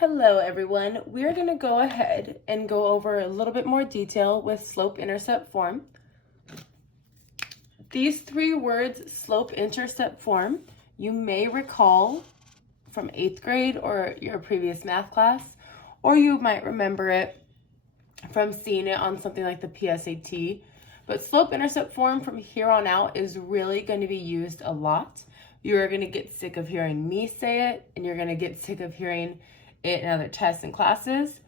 Hello everyone, we're going to go ahead and go over a little bit more detail with slope-intercept form. These three words, slope-intercept form, you may recall from 8th grade or your previous math class, or you might remember it from seeing it on something like the PSAT. But slope-intercept form from here on out is really going to be used a lot. You're going to get sick of hearing me say it, and you're going to get sick of hearing it in other tests and classes.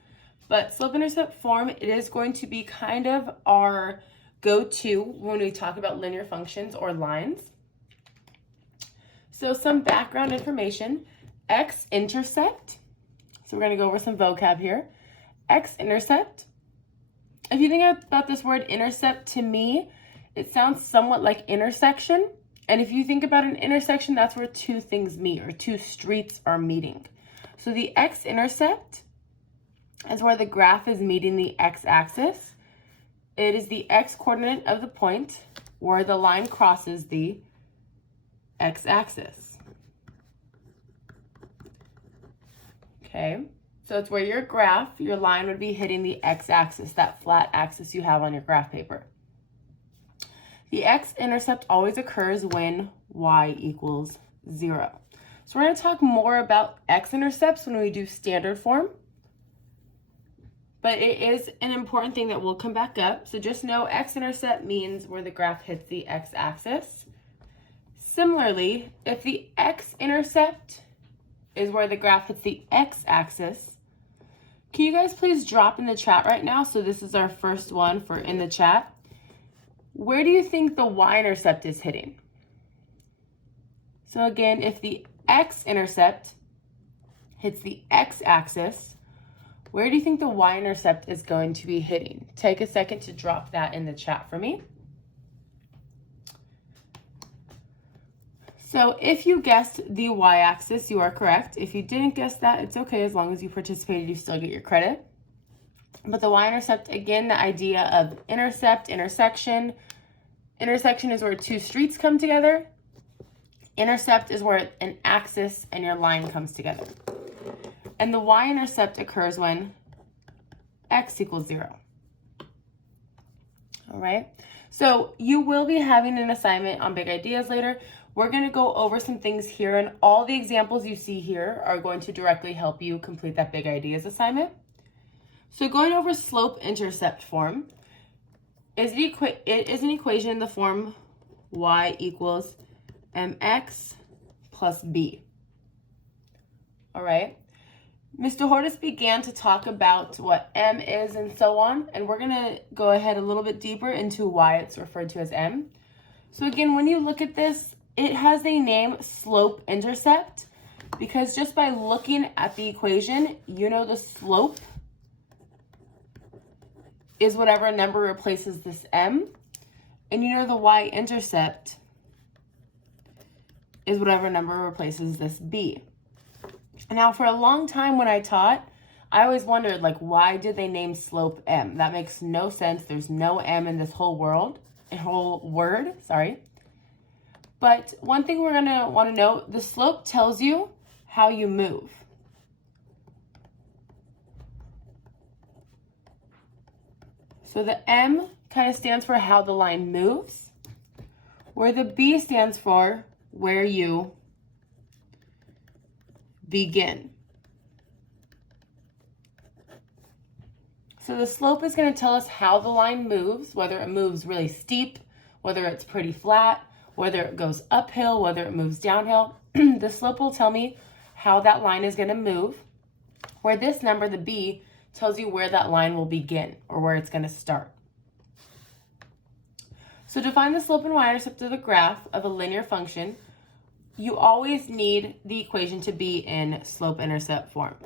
But slope-intercept form, it is going to be kind of our go-to when we talk about linear functions or lines. So some background information, x-intercept. So we're going to go over some vocab here. X-intercept. If you think about this word intercept, to me, it sounds somewhat like intersection. And if you think about an intersection, that's where two things meet or two streets are meeting. So the x-intercept is where the graph is meeting the x-axis. It is the x-coordinate of the point where the line crosses the x-axis. Okay, so it's where your graph, your line would be hitting the x-axis, that flat axis you have on your graph paper. The x-intercept always occurs when y equals 0. So we're going to talk more about x-intercepts when we do standard form. But it is an important thing that will come back up. So just know x-intercept means where the graph hits the x-axis. Similarly, if the x-intercept is where the graph hits the x-axis, can you guys please drop in the chat right now? So this is our first one for in the chat. Where do you think the y-intercept is hitting? So again, if the x-intercept hits the x-axis, where do you think the y-intercept is going to be hitting? Take a second to drop that in the chat for me. So if you guessed the y-axis, you are correct. If you didn't guess that, it's okay. As long as you participated, you still get your credit. But the y-intercept, again, the idea of intercept, intersection. Intersection is where two streets come together. Intercept is where an axis and your line comes together. And the y-intercept occurs when x equals 0. All right, so you will be having an assignment on big ideas later. We're going to go over some things here, and all the examples you see here are going to directly help you complete that big ideas assignment. So going over slope-intercept form, it is an equation in the form y equals mx plus b. All right. Mr. Hortis began to talk about what m is and so on, and we're going to go ahead a little bit deeper into why it's referred to as m. So again, when you look at this, it has a name slope-intercept because just by looking at the equation, you know the slope is whatever number replaces this m, and you know the y-intercept is whatever number replaces this b. Now, for a long time when I taught, I always wondered, like, why did they name slope m? That makes no sense. There's no m in this whole word. But one thing we're going to want to know, the slope tells you how you move. So the m kind of stands for how the line moves, where the b stands for where you begin. So the slope is going to tell us how the line moves, whether it moves really steep, whether it's pretty flat, whether it goes uphill, whether it moves downhill. The slope will tell me how that line is going to move, where this number, the b, tells you where that line will begin or where it's going to start. So to find the slope and y-intercept of the graph of a linear function, you always need the equation to be in slope-intercept form.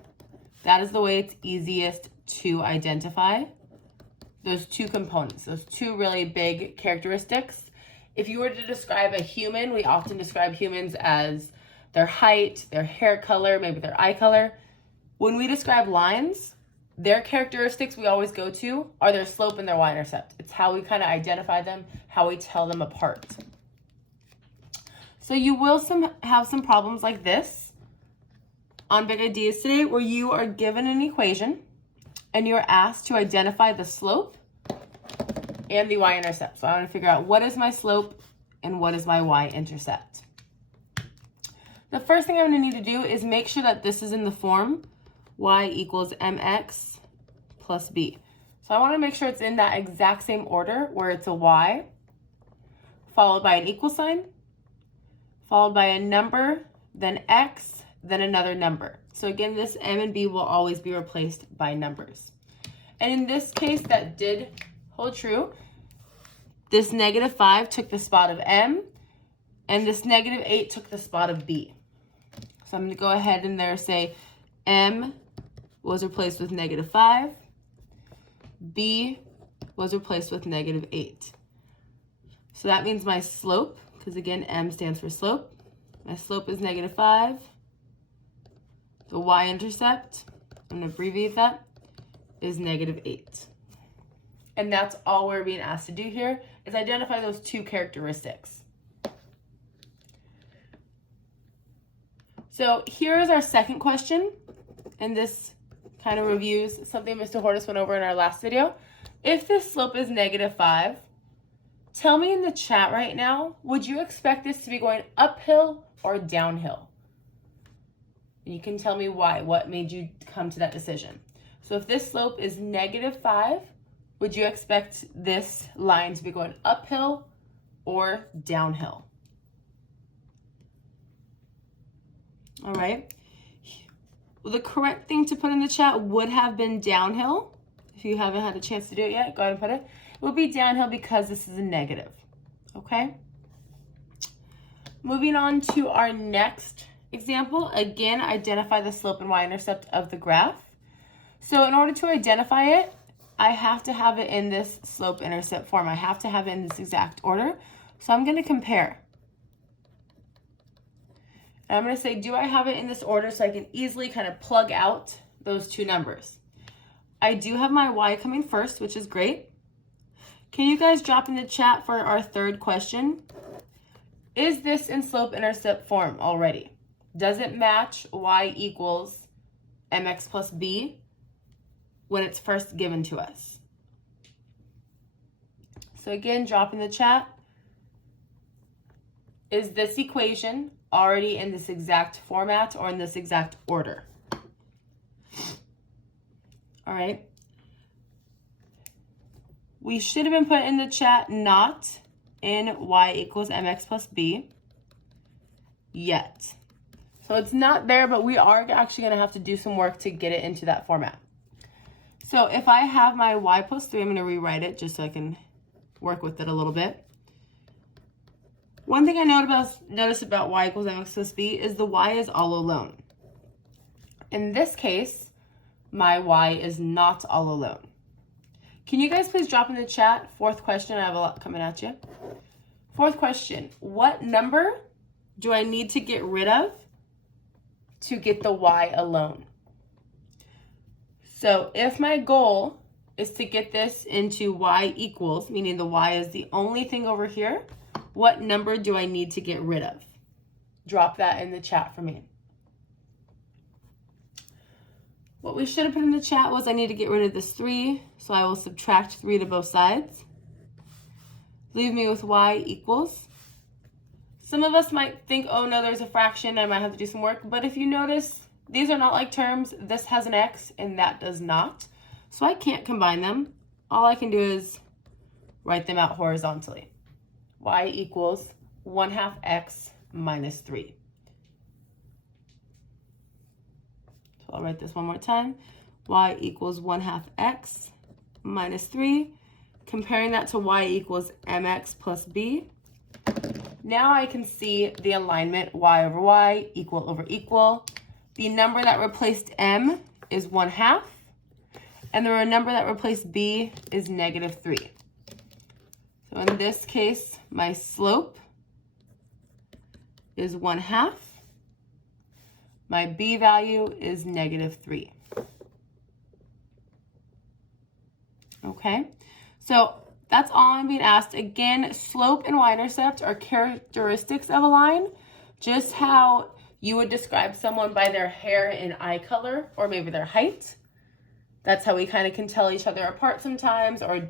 That is the way it's easiest to identify those two components, those two really big characteristics. If you were to describe a human, we often describe humans as their height, their hair color, maybe their eye color. When we describe lines, their characteristics we always go to are their slope and their y-intercept. It's how we kind of identify them, how we tell them apart. So you will have some problems like this. on Big Ideas today where you are given an equation and you're asked to identify the slope and the y-intercept. So I want to figure out what is my slope and what is my y-intercept. The first thing I'm going to need to do is make sure that this is in the form y equals mx plus b. So I want to make sure it's in that exact same order where it's a y, followed by an equal sign, followed by a number, then x, then another number. So again, this m and b will always be replaced by numbers. And in this case, that did hold true. This -5 took the spot of m, and this -8 took the spot of b. So I'm going to go ahead and there say m was replaced with -5, b was replaced with -8. So that means my slope, because again, m stands for slope, my slope is -5. The y-intercept, I'm going to abbreviate that, is -8. And that's all we're being asked to do here, is identify those two characteristics. So here is our second question, and this kind of reviews something Mr. Hortis went over in our last video. If this slope is -5, tell me in the chat right now, would you expect this to be going uphill or downhill? And you can tell me why, what made you come to that decision. So if this slope is -5, would you expect this line to be going uphill or downhill? All right. Well, the correct thing to put in the chat would have been downhill. If you haven't had a chance to do it yet, go ahead and put it. It would be downhill because this is a negative. Okay. Moving on to our next example. Again, identify the slope and y-intercept of the graph. So in order to identify it, I have to have it in this slope-intercept form. I have to have it in this exact order. So I'm going to compare. And I'm going to say, do I have it in this order so I can easily kind of plug out those two numbers? I do have my y coming first, which is great. Can you guys drop in the chat for our third question? Is this in slope-intercept form already? Does it match y equals mx plus b when it's first given to us? So again, drop in the chat. Is this equation already in this exact format or in this exact order? All right. We should have been put in the chat not in y equals mx plus b yet. So it's not there, but we are actually going to have to do some work to get it into that format. So if I have my y plus 3, I'm going to rewrite it just so I can work with it a little bit. One thing I notice about y equals mx plus b is the y is all alone. In this case, my y is not all alone. Can you guys please drop in the chat? Fourth question, I have a lot coming at you. Fourth question, what number do I need to get rid of to get the y alone? So if my goal is to get this into y equals, meaning the y is the only thing over here, what number do I need to get rid of? Drop that in the chat for me. What we should have put in the chat was I need to get rid of this 3, so I will subtract 3 to both sides. Leave me with y equals. Some of us might think, oh no, there's a fraction, I might have to do some work, but if you notice, these are not like terms. This has an x and that does not. So I can't combine them. All I can do is write them out horizontally. Y equals 1/2 x minus 3. So I'll write this one more time. Y equals 1/2 x minus 3. Comparing that to y equals mx plus b. Now I can see the alignment y over y, equal over equal. The number that replaced m is 1/2. And the number that replaced b is -3. So in this case, my slope is 1/2. My b value is -3. Okay, so that's all I'm being asked. Again, slope and y-intercept are characteristics of a line, just how You would describe someone by their hair and eye color, or maybe their height. That's how we kind of can tell each other apart sometimes, or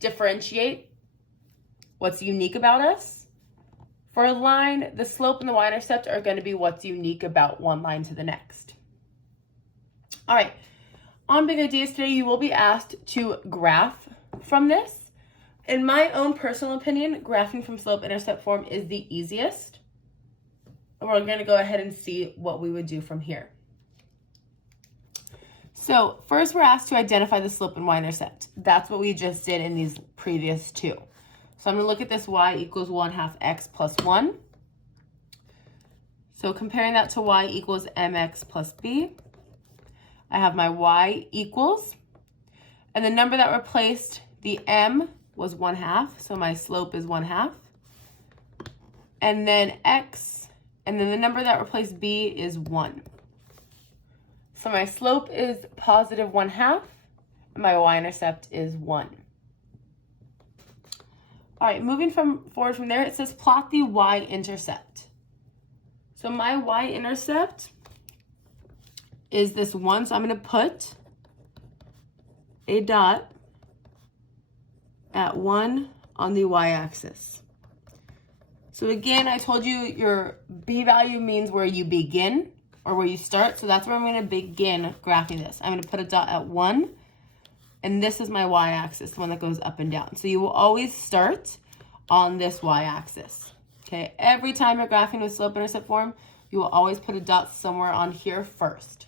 differentiate what's unique about us. For a line, the slope and the y-intercept are going to be what's unique about one line to the next. All right, on Big Ideas today, you will be asked to graph from this. In my own personal opinion, graphing from slope-intercept form is the easiest. And we're going to go ahead and see what we would do from here. So first we're asked to identify the slope and y-intercept. That's what we just did in these previous two. So I'm going to look at this y equals 1/2 x plus 1. So comparing that to y equals mx plus b, I have my y equals, and the number that replaced the m was 1/2, so my slope is 1/2. And then x, and then the number that replaced b is 1. So my slope is positive 1/2, and my y-intercept is 1. All right, moving forward from there, it says plot the y-intercept. So my y-intercept is this 1, so I'm going to put a dot at 1 on the y-axis. So again, I told you your b value means where you begin or where you start. So that's where I'm going to begin graphing this. I'm going to put a dot at 1. And this is my y-axis, the one that goes up and down. So you will always start on this y-axis. Okay, every time you're graphing with slope-intercept form, you will always put a dot somewhere on here first.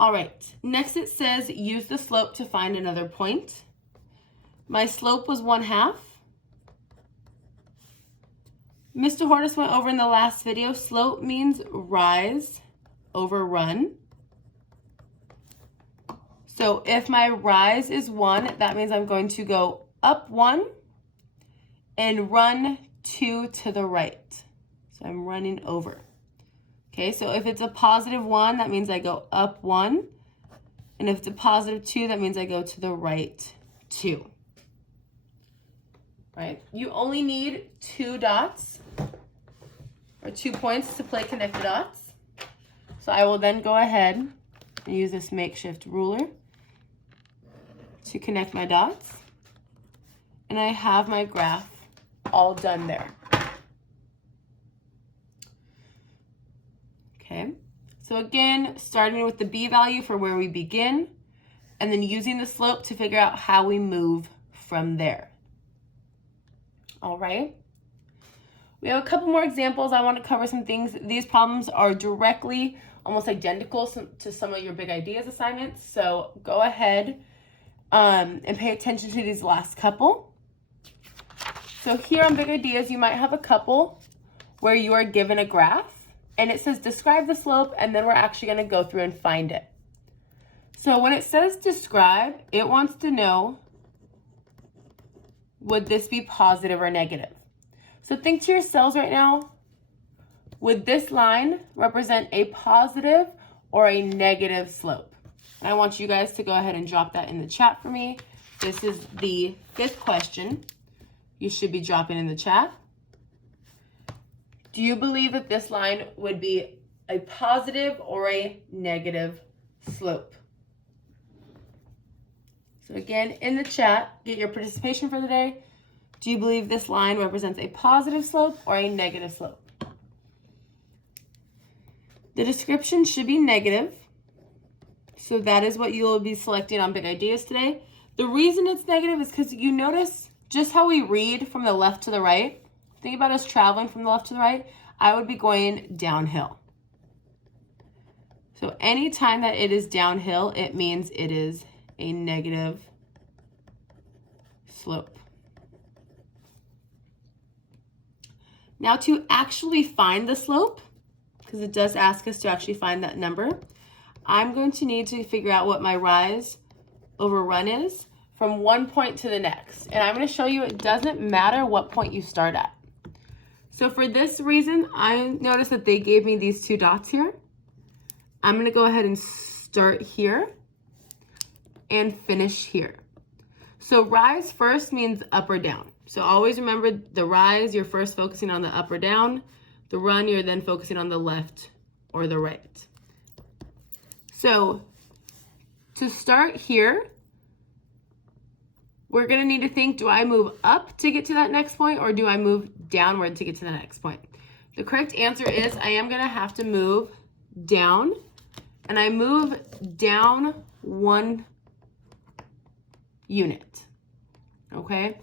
All right, next it says use the slope to find another point. My slope was 1/2. Mr. Hortis went over in the last video, slope means rise over run. So if my rise is 1, that means I'm going to go up 1 and run 2 to the right. So I'm running over. Okay, so if it's a positive 1, that means I go up 1. And if it's a positive 2, that means I go to the right 2. Right? You only need 2 dots or 2 points to play connect the dots. So I will then go ahead and use this makeshift ruler to connect my dots. And I have my graph all done there. Okay, so again, starting with the b value for where we begin, and then using the slope to figure out how we move from there. All right. We have a couple more examples. I want to cover some things. These problems are directly, almost identical to some of your Big Ideas assignments. So go ahead and pay attention to these last couple. So here on Big Ideas, you might have a couple where you are given a graph and it says describe the slope, and then we're actually going to go through and find it. So when it says describe, it wants to know, would this be positive or negative? So think to yourselves right now, would this line represent a positive or a negative slope? And I want you guys to go ahead and drop that in the chat for me. This is the 5th question you should be dropping in the chat. Do you believe that this line would be a positive or a negative slope? So again, in the chat, get your participation for the day. Do you believe this line represents a positive slope or a negative slope? The description should be negative. So that is what you will be selecting on Big Ideas today. The reason it's negative is because you notice just how we read from the left to the right. Think about us traveling from the left to the right. I would be going downhill. So anytime that it is downhill, it means it is a negative slope. Now to actually find the slope, because it does ask us to actually find that number, I'm going to need to figure out what my rise over run is from one point to the next. And I'm going to show you it doesn't matter what point you start at. So for this reason, I noticed that they gave me these 2 dots here. I'm going to go ahead and start here and finish here. So rise first means up or down. So always remember the rise, you're first focusing on the up or down. The run, you're then focusing on the left or the right. So to start here, we're going to need to think, do I move up to get to that next point, or do I move downward to get to the next point? The correct answer is I am going to have to move down, and I move down 1 unit. Okay?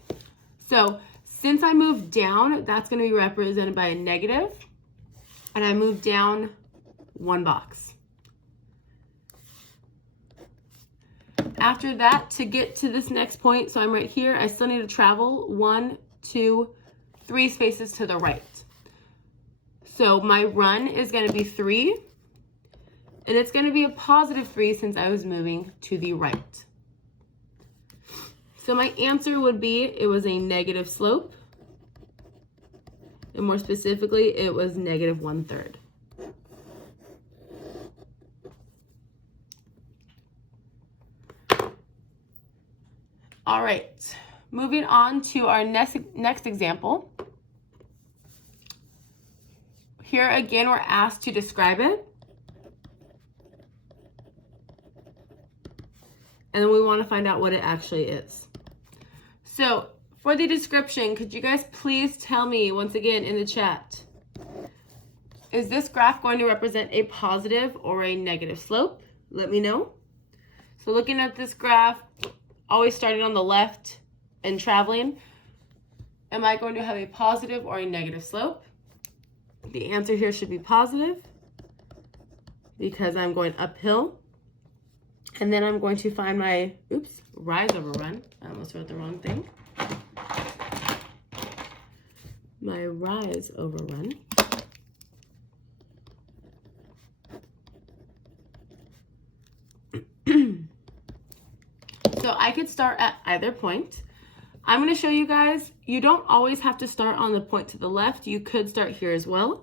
So since I move down, that's going to be represented by a negative, and I move down 1 box. After that, to get to this next point, so I'm right here, I still need to travel 1, 2, 3 spaces to the right. So my run is going to be 3, and it's going to be a positive 3 since I was moving to the right. So my answer would be, it was a negative slope, and more specifically, it was negative 1/3. All right, moving on to our next example. Here again, we're asked to describe it. And then we want to find out what it actually is. So for the description, could you guys please tell me once again in the chat, is this graph going to represent a positive or a negative slope? Let me know. So looking at this graph, always starting on the left and traveling, am I going to have a positive or a negative slope? The answer here should be positive because I'm going uphill. And then I'm going to find my, rise over run. I almost wrote the wrong thing. My rise over run. So I could start at either point. I'm going to show you guys, you don't always have to start on the point to the left. You could start here as well.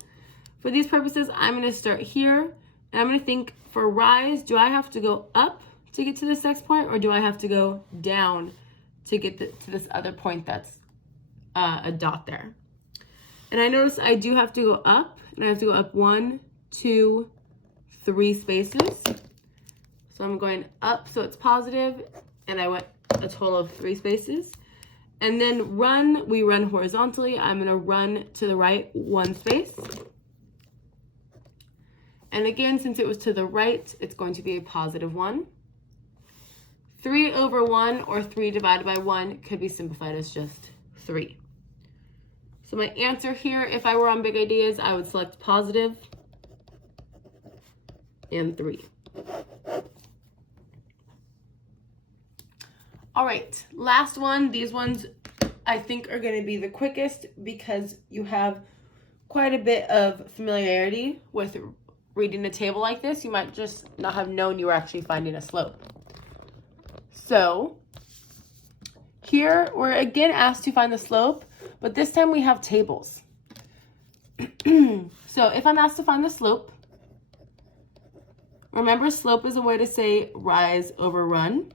For these purposes, I'm going to start here. And I'm going to think, for rise, do I have to go up to get to this next point, or do I have to go down to get to this other point that's a dot there? And I notice I do have to go up, and I have to go up 1, 2, 3 spaces. So I'm going up, so it's positive, and I went a total of 3 spaces. And then run, we run horizontally. I'm going to run to the right 1 space. And again, since it was to the right, it's going to be a positive 1. 3 over 1 or 3 divided by 1 could be simplified as just 3. So my answer here, if I were on Big Ideas, I would select positive and 3. All right, last one. These ones I think are going to be the quickest because you have quite a bit of familiarity with reading a table like this. You might just not have known you were actually finding a slope. So here we're again asked to find the slope, but this time we have tables. So if I'm asked to find the slope, remember slope is a way to say rise over run.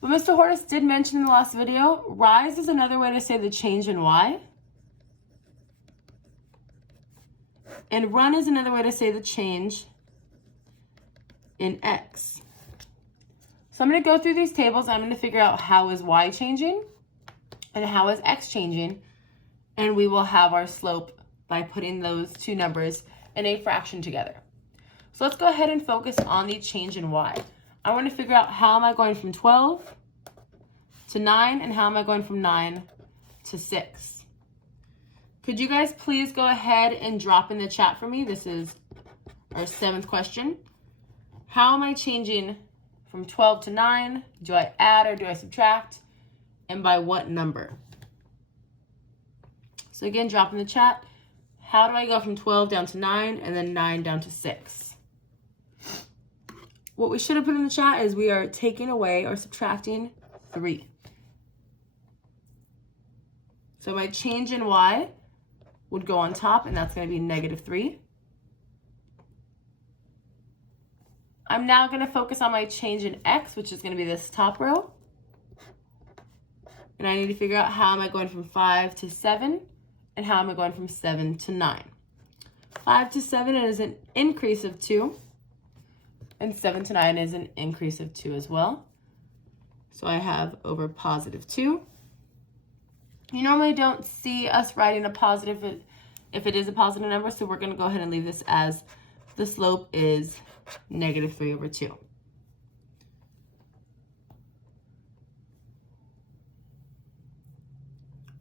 But Mr. Hortis did mention in the last video, rise is another way to say the change in y. And run is another way to say the change in x. So I'm going to go through these tables. I'm going to figure out how is y changing and how is x changing. And we will have our slope by putting those two numbers in a fraction together. So let's go ahead and focus on the change in y. I want to figure out how am I going from 12 to 9 and how am I going from 9 to 6. Could you guys please go ahead and drop in the chat for me? This is our 7th question. How am I changing from 12 to 9? Do I add or do I subtract? And by what number? So again, drop in the chat. How do I go from 12 down to 9 and then 9 down to 6? What we should have put in the chat is we are taking away or subtracting 3. So my change in y would go on top, and that's going to be -3. I'm now going to focus on my change in x, which is going to be this top row. And I need to figure out how am I going from 5 to 7 and how am I going from 7 to 9. 5 to 7 is an increase of 2, and 7 to 9 is an increase of 2 as well. So I have over positive 2. You normally don't see us writing a positive if it is a positive number, so we're going to go ahead and leave this as the slope is negative 3 over 2.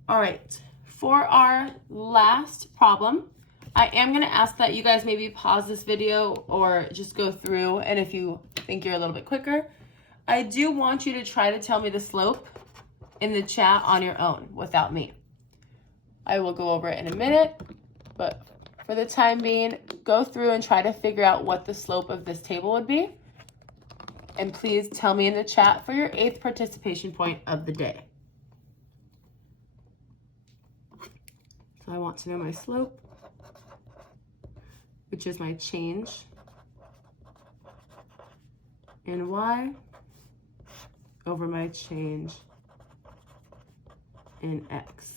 All right, for our last problem, I am going to ask that you guys maybe pause this video or just go through, and if you think you're a little bit quicker, I do want you to try to tell me the slope in the chat on your own without me. I will go over it in a minute, but for the time being, go through and try to figure out what the slope of this table would be. And please tell me in the chat for your 8th participation point of the day. So I want to know my slope, which is my change in y over my change in x.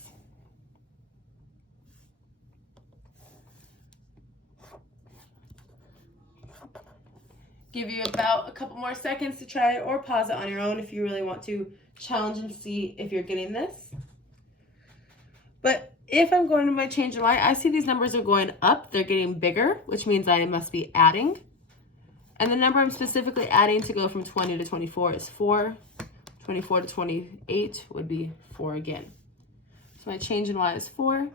Give you about a couple more seconds to try it, or pause it on your own if you really want to challenge and see if you're getting this. But if I'm going to my change in y, I see these numbers are going up. They're getting bigger, which means I must be adding. And the number I'm specifically adding to go from 20 to 24 is 4. 24 to 28 would be 4 again. So my change in y is 4.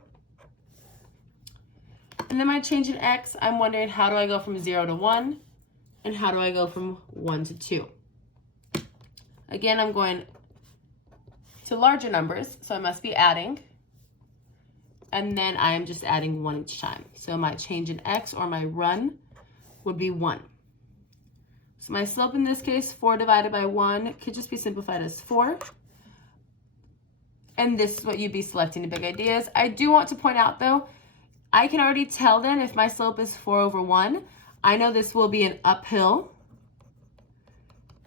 And then my change in x, I'm wondering how do I go from 0 to 1? And how do I go from 1 to 2? Again, I'm going to larger numbers, so I must be adding. And then I am just adding 1 each time. So my change in x, or my run, would be 1. So my slope in this case, 4 divided by 1, could just be simplified as 4. And this is what you'd be selecting in Big Ideas. I do want to point out though, I can already tell then if my slope is 4 over 1, I know this will be an uphill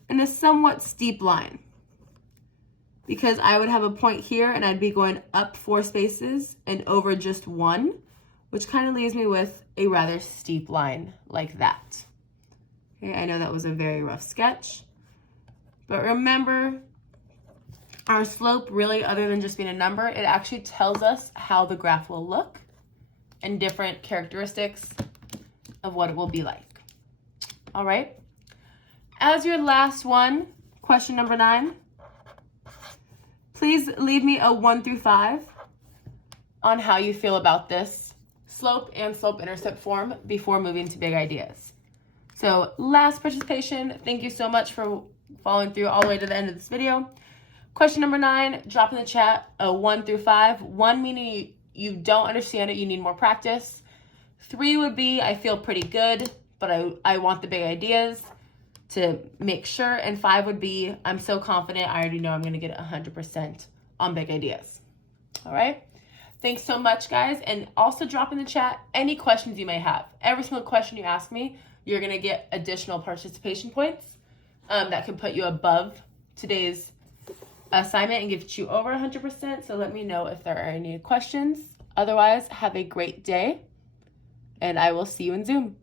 and a somewhat steep line, because I would have a point here and I'd be going up 4 spaces and over just 1, which kind of leaves me with a rather steep line like that. Okay, I know that was a very rough sketch, but remember, our slope really, other than just being a number, it actually tells us how the graph will look and different characteristics of what it will be like. All right. As your last one, question number 9, please leave me a 1 through 5 on how you feel about this slope and slope-intercept form before moving to Big Ideas. So last participation, thank you so much for following through all the way to the end of this video. Question number 9, drop in the chat a 1 through 5. 1 meaning you don't understand it, you need more practice. 3 would be, I feel pretty good, but I want the big ideas to make sure. And 5 would be, I'm so confident, I already know I'm going to get 100% on big ideas. All right. Thanks so much, guys. And also drop in the chat any questions you may have. Every single question you ask me, you're going to get additional participation points that can put you above today's assignment and get you over 100%. So let me know if there are any questions. Otherwise, have a great day, and I will see you in Zoom.